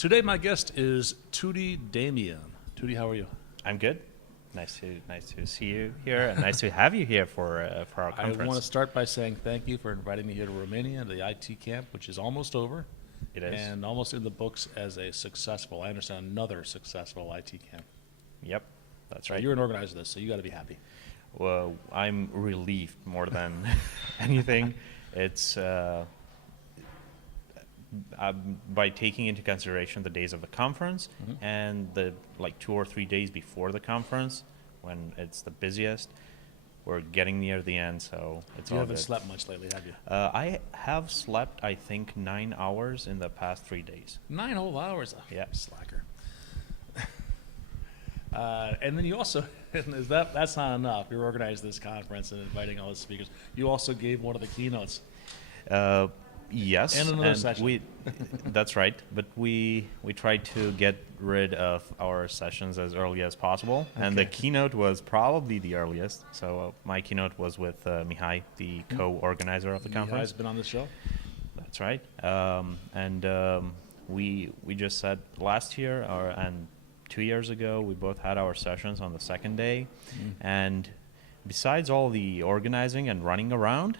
Today, my guest is Damian. Tudi, how are you? I'm good. Nice to see you here, and nice to have you here for our I conference. want to start by saying thank you for inviting me here to Romania, to the IT camp, which is almost over. It is. And almost in the books as a successful, I understand, another successful IT camp. Yep, that's right. You're an organizer of this, so you got to be happy. Well, I'm relieved more than anything. It's by taking into consideration the days of the conference and the 2 or 3 days before the conference when it's the busiest. We're getting near the end, so it's all good. You haven't slept much lately, have you? I have slept, I think, 9 hours in the past 3 days. 9 whole hours? Oh, Yeah. Slacker. And then you also, that's not enough. You're organizing this conference and inviting all the speakers. You also gave one of the keynotes. Yes, And another session. That's right. But we tried to get rid of our sessions as early as possible, and the keynote was probably the earliest. So my keynote was with Mihai, the co-organizer of the conference. Mihai's been on this show? That's right. We just said last year and 2 years ago we both had our sessions on the second day, and besides all the organizing and running around,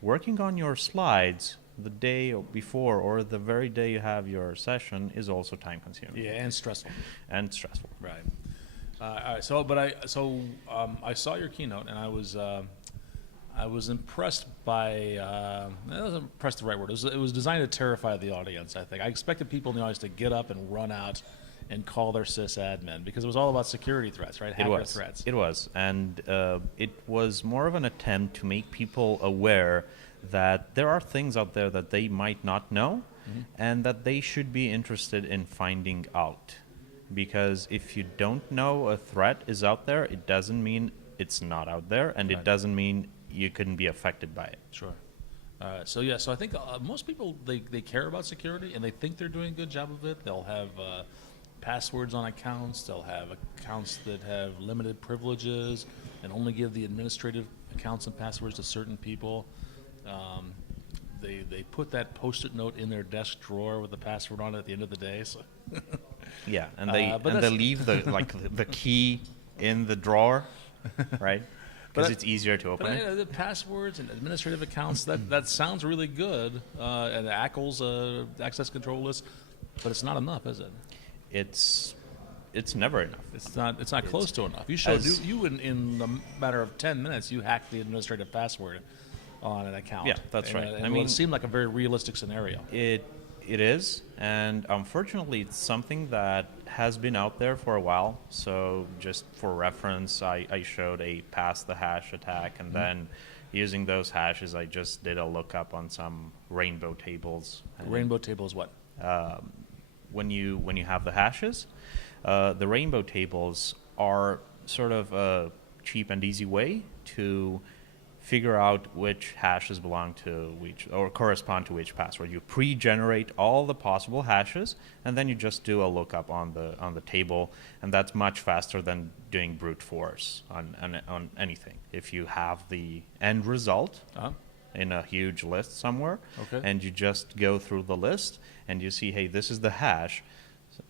working on your slides the day before or the very day you have your session is also time consuming. Yeah, and stressful. And stressful. Right. All right. I saw your keynote, and I was impressed by. I wasn't impressed the right word. It was designed to terrify the audience. I think I expected people in the audience to get up and run out and call their sysadmin because it was all about security threats, right? Hacker threats. It was, and it was more of an attempt to make people aware that there are things out there that they might not know, and that they should be interested in finding out. Because if you don't know a threat is out there, it doesn't mean it's not out there, and it doesn't mean you couldn't be affected by it. Sure. So I think most people they care about security and they think they're doing a good job of it. They'll have passwords on accounts. They'll have accounts that have limited privileges and only give the administrative accounts and passwords to certain people. They put that Post-it note in their desk drawer with the password on it at the end of the day. So. Yeah, and they leave the key in the drawer, right? Because it's easier to open it. The passwords and administrative accounts, that sounds really good, and ACL's access control list, but it's not enough, is it? It's never enough. It's not close to enough. You showed you in a matter of 10 minutes, you hacked the administrative password on an account. Yeah, that's right. I mean, it seemed like a very realistic scenario. It is, and unfortunately, it's something that has been out there for a while. So just for reference, I showed a pass the hash attack, and then using those hashes, I just did a lookup on some rainbow tables. Rainbow table is what? When you have the hashes, the rainbow tables are sort of a cheap and easy way to figure out which hashes belong to which or correspond to which password. You pre-generate all the possible hashes, and then you just do a lookup on the table, and that's much faster than doing brute force on anything. If you have the end result in a huge list somewhere, and you just go through the list, and you see, hey, this is the hash,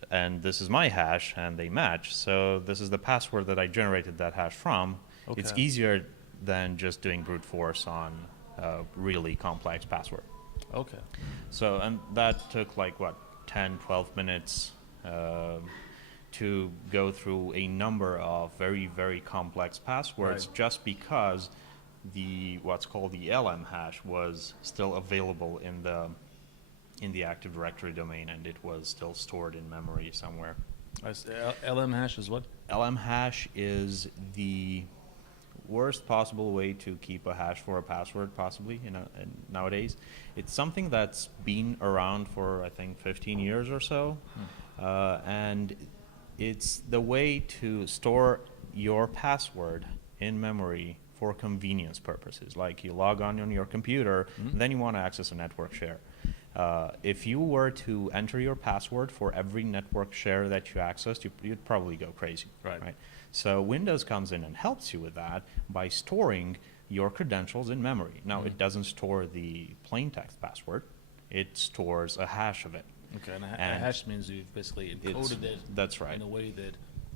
and this is my hash, and they match. So this is the password that I generated that hash from. It's easier than just doing brute force on a really complex password. Okay. So, and that took 10, 12 minutes to go through a number of very, very complex passwords just because what's called the LM hash was still available in the Active Directory domain, and it was still stored in memory somewhere. LM hash is what? LM hash is the worst possible way to keep a hash for a password, possibly, nowadays. It's something that's been around for, I think, 15 years or so, and it's the way to store your password in memory for convenience purposes. Like you log on your computer, and then you want to access a network share. If you were to enter your password for every network share that you accessed, you'd probably go crazy, right? So Windows comes in and helps you with that by storing your credentials in memory. Now, it doesn't store the plain text password. It stores a hash of it. Okay, and a And hash means you've basically encoded it. That's right. In a way that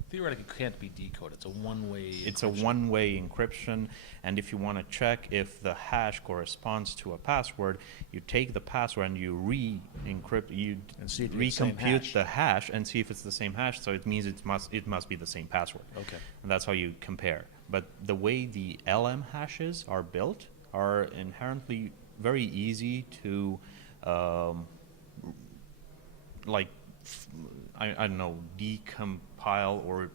theoretically can't be decoded. It's a one-way. It's a one-way encryption, and if you want to check if the hash corresponds to a password, you take the password and you re-encrypt, And see if it's the same recompute hash. the hash and see if it's the same hash. So it means it must be the same password. Okay. And that's how you compare. But the way the LM hashes are built are inherently very easy to, I don't know, decompile or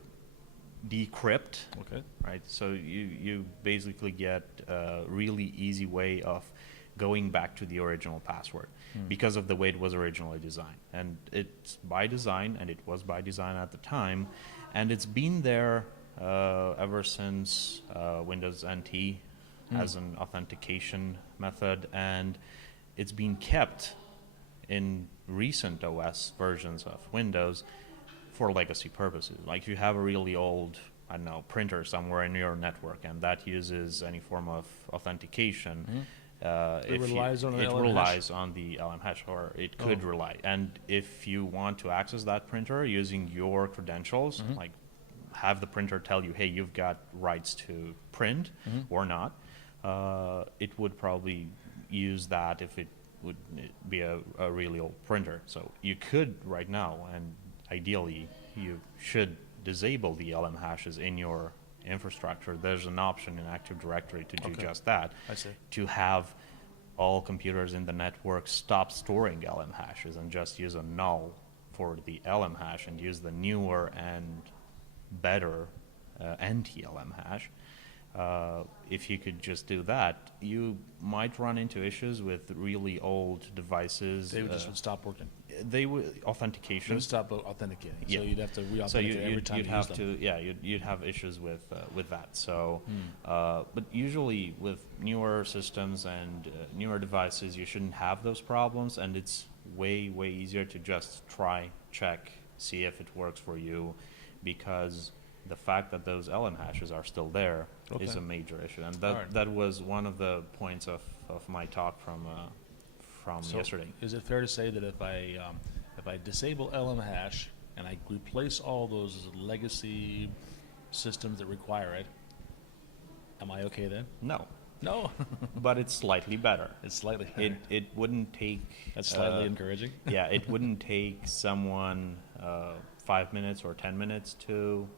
decrypt. Okay. Right, so you basically get a really easy way of going back to the original password because of the way it was originally designed. And it's by design, and it was by design at the time, and it's been there ever since Windows NT as an authentication method, and it's been kept in recent OS versions of Windows for legacy purposes. Like if you have a really old, I don't know, printer somewhere in your network and that uses any form of authentication, It relies on an it LM relies on the LM hash, or it could rely. And if you want to access that printer using your credentials, like have the printer tell you, hey, you've got rights to print or not, it would probably use that if it would be a really old printer. So you could right now, and ideally you should disable the LM hashes in your infrastructure. There's an option in Active Directory to do just that. I see. To have all computers in the network stop storing LM hashes and just use a null for the LM hash and use the newer and better NT-LM hash. If you could just do that, you might run into issues with really old devices. They would just would stop working. They would They authentication. would stop authenticating. Yeah. So you'd have to So re-authenticate every time you'd you have use them. you'd have issues with that. So, but usually with newer systems and newer devices, you shouldn't have those problems, and it's way easier to just try, check, see if it works for you, because the fact that those LM hashes are still there is a major issue, and that was one of the points of my talk from So yesterday. is it fair to say that if I disable LM hash and I replace all those legacy systems that require it, am I okay then? No, No. but it's slightly better. It's slightly better. It wouldn't take. That's slightly encouraging. Yeah, it wouldn't take someone 5 minutes or 10 minutes to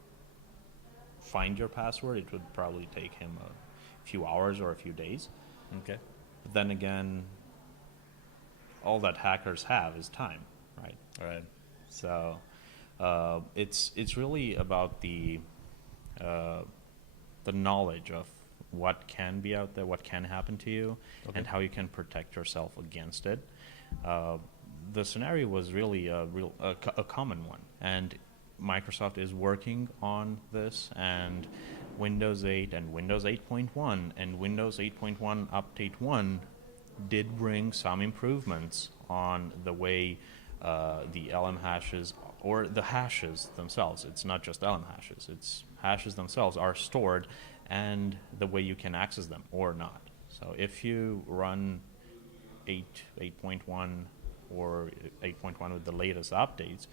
find your password. It would probably take him a few hours or a few days. Okay. But then again, all that hackers have is time, right? All right. So it's really about the knowledge of what can be out there, what can happen to you, and how you can protect yourself against it. The scenario was really a common one, and Microsoft is working on this, and Windows 8 and Windows 8.1 and Windows 8.1 Update 1 did bring some improvements on the way the LM hashes, or the hashes themselves, it's not just LM hashes, it's hashes themselves are stored, and the way you can access them or not. So if you run 8.1 or 8.1 with the latest updates,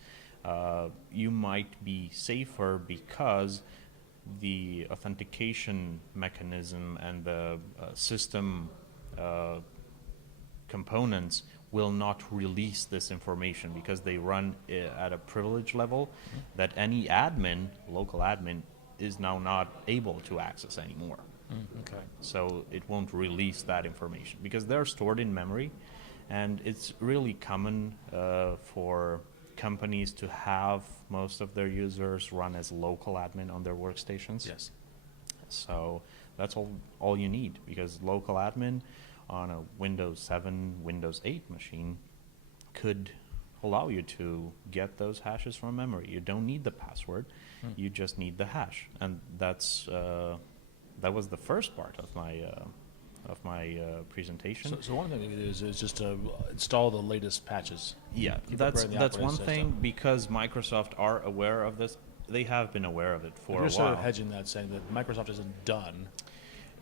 you might be safer because the authentication mechanism and the system components will not release this information because they run at a privilege level that any admin, local admin, is now not able to access anymore. Okay. So it won't release that information because they're stored in memory, and it's really common for companies to have most of their users run as local admin on their workstations. Yes. So that's all you need, because local admin on a Windows 7, Windows 8 machine could allow you to get those hashes from memory. You don't need the password, you just need the hash. And that was the first part of my presentation. So one thing you can do is just to install the latest patches. Yeah, Keep that's upgrading the one operating thing, system. because Microsoft are aware of this. They have been aware of it for You're a sort while. of hedging that, saying that Microsoft isn't done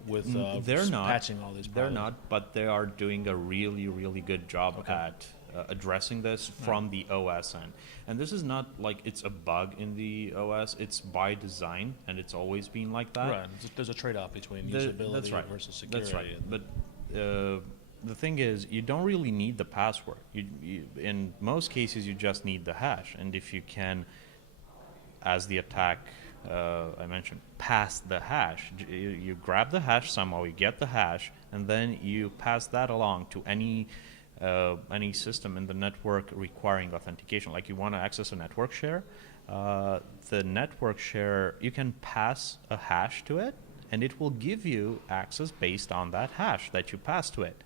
with They're not patching all these They're problems. not, but they are doing a really good job at addressing this from the OS end. And this is not like it's a bug in the OS. It's by design, and it's always been like that. Right. There's a trade-off between usability That's right. versus security. That's right. But the thing is, you don't really need the password. In most cases, you just need the hash. And if you can, as the attack I mentioned, pass the hash, you grab the hash somehow, you get the hash, and then you pass that along to any system in the network requiring authentication. Like you want to access a network share, the network share, you can pass a hash to it, and it will give you access based on that hash that you pass to it.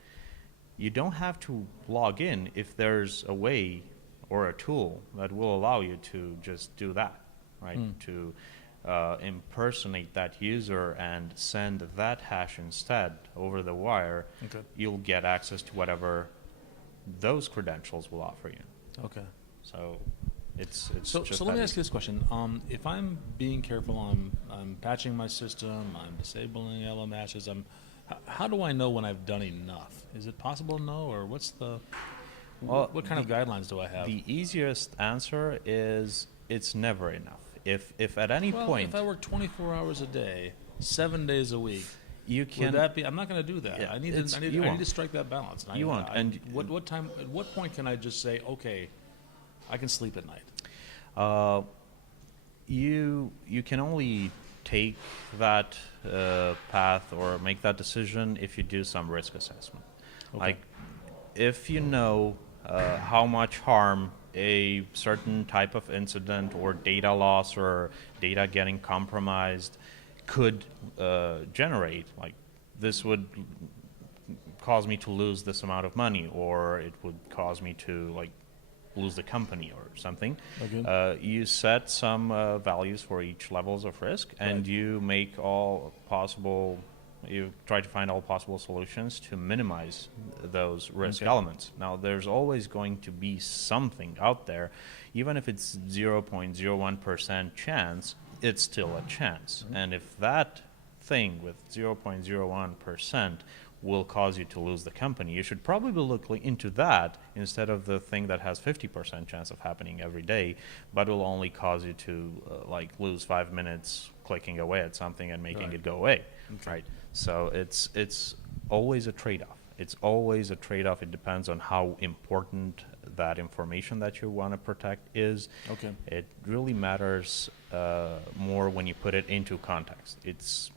You don't have to log in if there's a way or a tool that will allow you to just do that, right? To impersonate that user and send that hash instead over the wire. Okay. You'll get access to whatever those credentials will offer you. Okay. So it's So just let me that ask you this question. If I'm being careful, I'm patching my system, I'm disabling LM hashes, how do I know when I've done enough? Is it possible to know, or what's the Well, what kind of guidelines do I have? The easiest answer is it's never enough. If at any point if I work 24 hours a day, 7 days a week, you can, would that be? I'm not going to do that. Yeah, I need you to won't. strike that balance. You won't. And what time? At what point can I just say, okay, I can sleep at night? you can only take that path or make that decision if you do some risk assessment. Okay. Like if you know how much harm a certain type of incident or data loss or data getting compromised could generate, like this would cause me to lose this amount of money, or it would cause me to like lose the company or something. Okay. You set some values for each levels of risk, and Right. you make all possible. You try to find all possible solutions to minimize those risk Okay. elements. Now, there's always going to be something out there, even if it's 0.01% chance, it's still a chance. Mm-hmm. And if that thing with 0.01% will cause you to lose the company, you should probably look into that instead of the thing that has 50% chance of happening every day, but will only cause you to like lose 5 minutes clicking away at something and making Right. it go away, Okay. right? So it's always a trade-off. It's always a trade-off. It depends on how important that information that you want to protect is. Okay. It really matters more when you put it into context. It's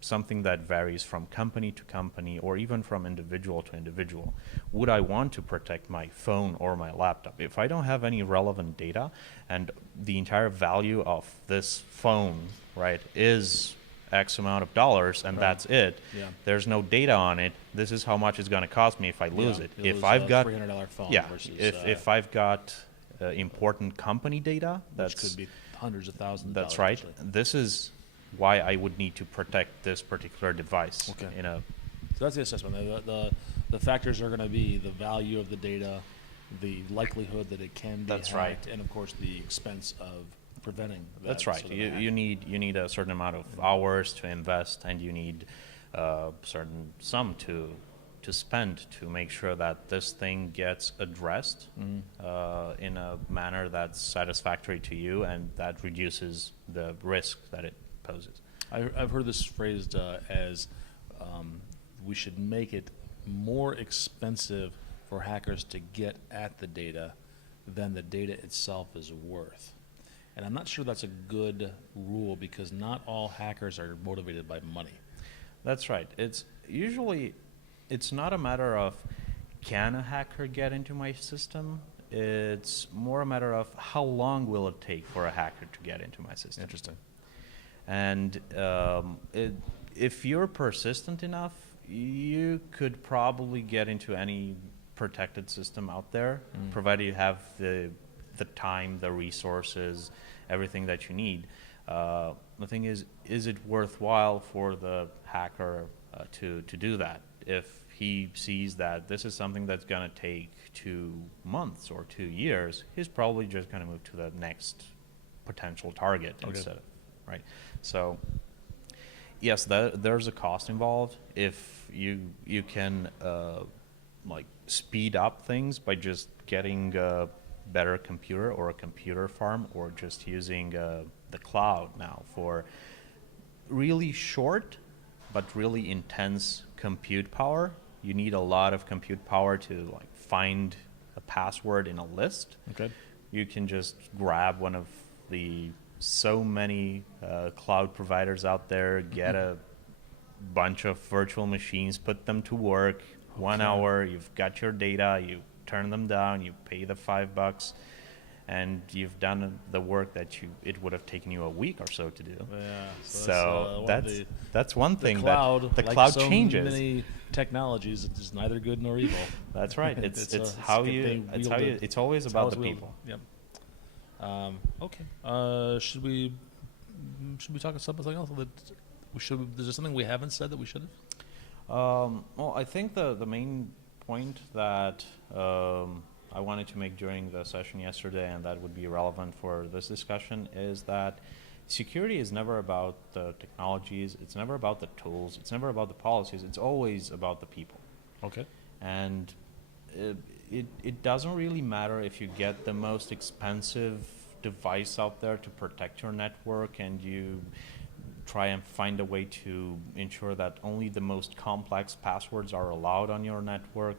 something that varies from company to company or even from individual to individual. Would I want to protect my phone or my laptop? If I don't have any relevant data and the entire value of this phone, right, is X amount of dollars and Right. that's it, Yeah. there's no data on it, this is how much it's going to cost me if I lose Yeah, it. you If lose I've a got $300 phone yeah, versus if I've got important company data, which that's could be hundreds of thousands. that's of right. dollars, actually. This is why I would need to protect this particular device. Okay. In a So that's the assessment. The factors are going to be the value of the data, the likelihood that it can be That's hacked, right. and of course the expense of preventing that. that's right. sort of You hack. you need a certain amount of hours to invest, and you need a certain sum to spend to make sure that this thing gets addressed in a manner that's satisfactory to you and that reduces the risk that it poses. I've heard this phrased as we should make it more expensive for hackers to get at the data than the data itself is worth. And I'm not sure that's a good rule because not all hackers are motivated by money. That's right. It's not a matter of can a hacker get into my system. It's more a matter of how long will it take for a hacker to get into my system. Interesting. And if you're persistent enough, you could probably get into any protected system out there, provided you have the time, the resources, everything that you need. The thing is it worthwhile for the hacker to do that? If he sees that this is something that's going to take 2 months or 2 years, he's probably just going to move to the next potential target instead of, right? So yes, there's a cost involved. If you can like speed up things by just getting a better computer or a computer farm, or just using the cloud now for really short but really intense compute power. You need a lot of compute power to like find a password in a list. Okay. You can just grab one of the so many cloud providers out there, get a bunch of virtual machines, put them to work. 1 hour, you've got your data, you turn them down, you pay the $5, and you've done the work that it would have taken you a week or so to do. Yeah. So that's one the thing cloud, that the like cloud so changes. Many technologies, it's neither good nor evil. That's right. It's it's always It's about how the it's wielded. people. Yep. Okay. Should we talk about something else? Is there something we haven't said that we should have? Well, I think the main point that I wanted to make during the session yesterday, and that would be relevant for this discussion, is that security is never about the technologies, it's never about the tools, it's never about the policies, it's always about the people. Okay. And it doesn't really matter if you get the most expensive device out there to protect your network, and you try and find a way to ensure that only the most complex passwords are allowed on your network.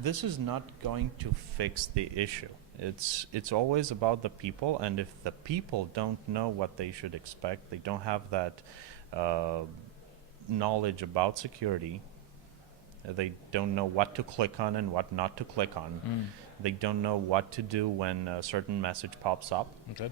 This is not going to fix the issue. It's always about the people, and if the people don't know what they should expect, they don't have that knowledge about security, they don't know what to click on and what not to click on, they don't know what to do when a certain message pops up, Okay.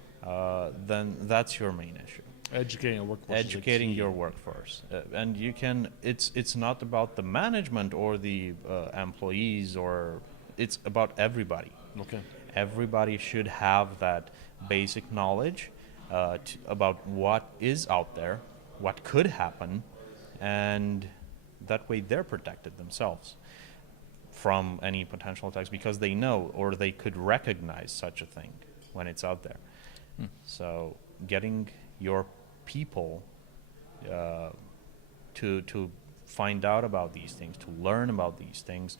then that's your main issue. Educating your workforce. Educating your workforce, and you can. It's not about the management or the employees, or it's about everybody. Okay. Everybody should have that basic knowledge about what is out there, what could happen, and that way they're protected themselves from any potential attacks, because they know or they could recognize such a thing when it's out there. So getting your people to find out about these things, to learn about these things,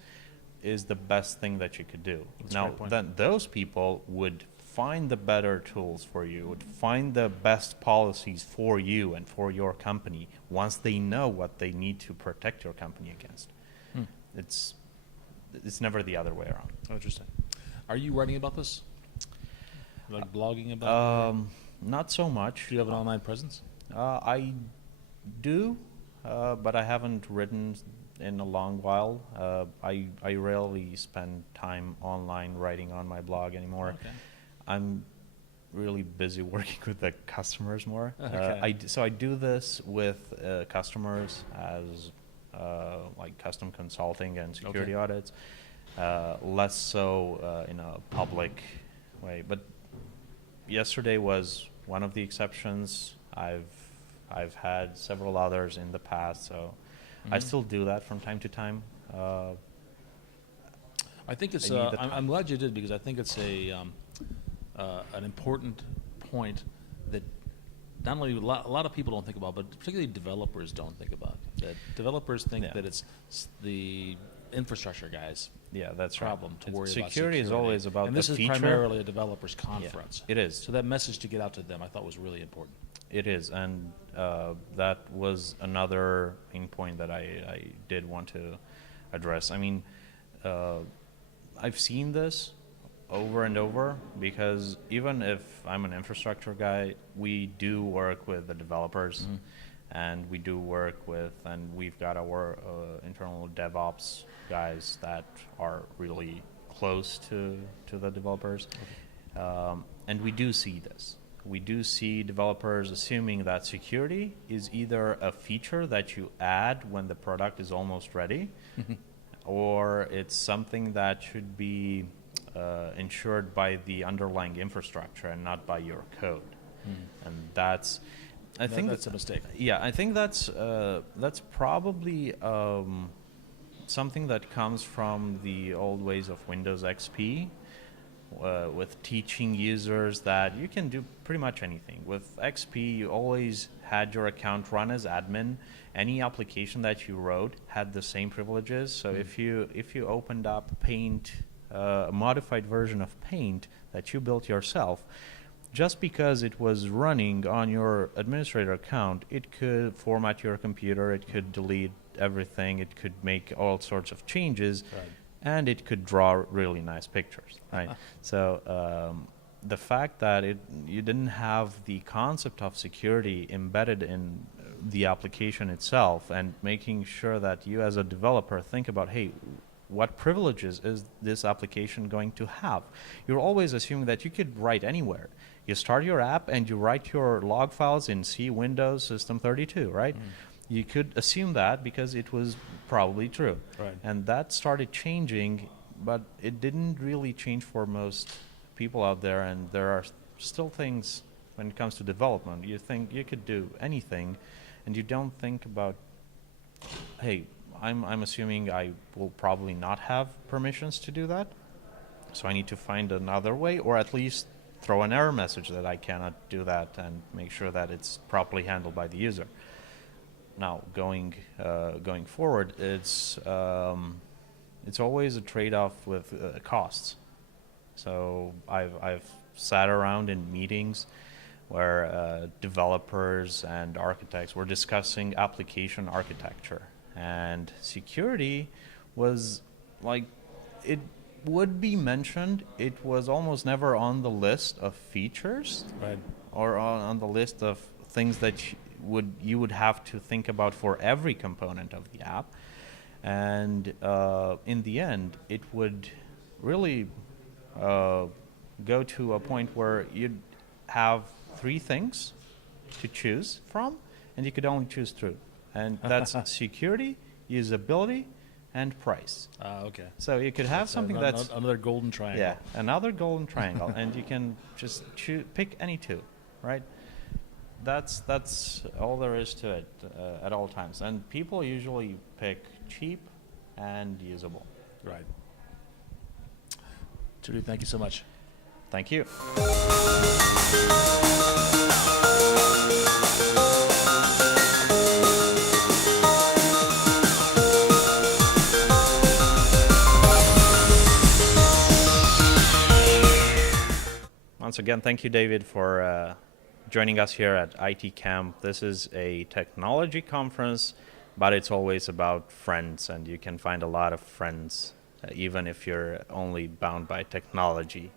is the best thing that you could do. That's a now, great point. then those people would find the better tools for you, would find the best policies for you and for your company once they know what they need to protect your company against. It's never the other way around. Oh, interesting. Are you writing about this? Like blogging about it? Not so much. Do you have an online presence? I do, but I haven't written in a long while. I rarely spend time online writing on my blog anymore. Okay. I'm really busy working with the customers more. Okay. So I do this with customers as like custom consulting and security audits, less so in a public way. But yesterday was one of the exceptions. I've had several others in the past, so I still do that from time to time. I think it's. I need the I'm glad you did, because I think it's an important point that not only a lot of people don't think about, but particularly developers don't think about. That developers think that it's the infrastructure guys. Yeah, that's problem right. to worry about. Security is always about and the this is feature. primarily a developers conference. It is. So that message to get out to them, I thought, was really important. It is, and that was another main point that I did want to address. I mean, I've seen this over and over, because even if I'm an infrastructure guy, we do work with the developers, and we do work with, and we've got our internal DevOps guys that are really close to the developers, and we do see this. We do see developers assuming that security is either a feature that you add when the product is almost ready, or it's something that should be ensured by the underlying infrastructure and not by your code. And that's, I think that's a mistake. Yeah, I think that's probably something that comes from the old ways of Windows XP, with teaching users that you can do pretty much anything. With XP, you always had your account run as admin. Any application that you wrote had the same privileges. So if you opened up Paint, a modified version of Paint that you built yourself, just because it was running on your administrator account, it could format your computer, it could delete everything, it could make all sorts of changes, Right. and it could draw really nice pictures, right? So the fact that you didn't have the concept of security embedded in the application itself, and making sure that you as a developer think about, hey, what privileges is this application going to have? You're always assuming that you could write anywhere. You start your app and you write your log files in C, Windows, System 32, right? You could assume that because it was probably true. Right. And that started changing, but it didn't really change for most people out there, and there are still things when it comes to development. You think you could do anything, and you don't think about, hey, I'm assuming I will probably not have permissions to do that, so I need to find another way, or at least throw an error message that I cannot do that, and make sure that it's properly handled by the user. Now, going forward, it's always a trade-off with costs. So I've sat around in meetings where developers and architects were discussing application architecture, and security was like, it would be mentioned. It was almost never on the list of features, Right. or on the list of things that you would have to think about for every component of the app. And in the end, it would really go to a point where you'd have 3 things to choose from, and you could only choose 2. And that's security, usability, and price. Okay. So you could have something that's another golden triangle. yeah, another golden triangle, and you can just pick any 2, right? That's all there is to it at all times. And people usually pick cheap and usable. Right. Tudor, thank you so much. Thank you. Once again, thank you, David, for joining us here at IT Camp. This is a technology conference, but it's always about friends, and you can find a lot of friends, even if you're only bound by technology.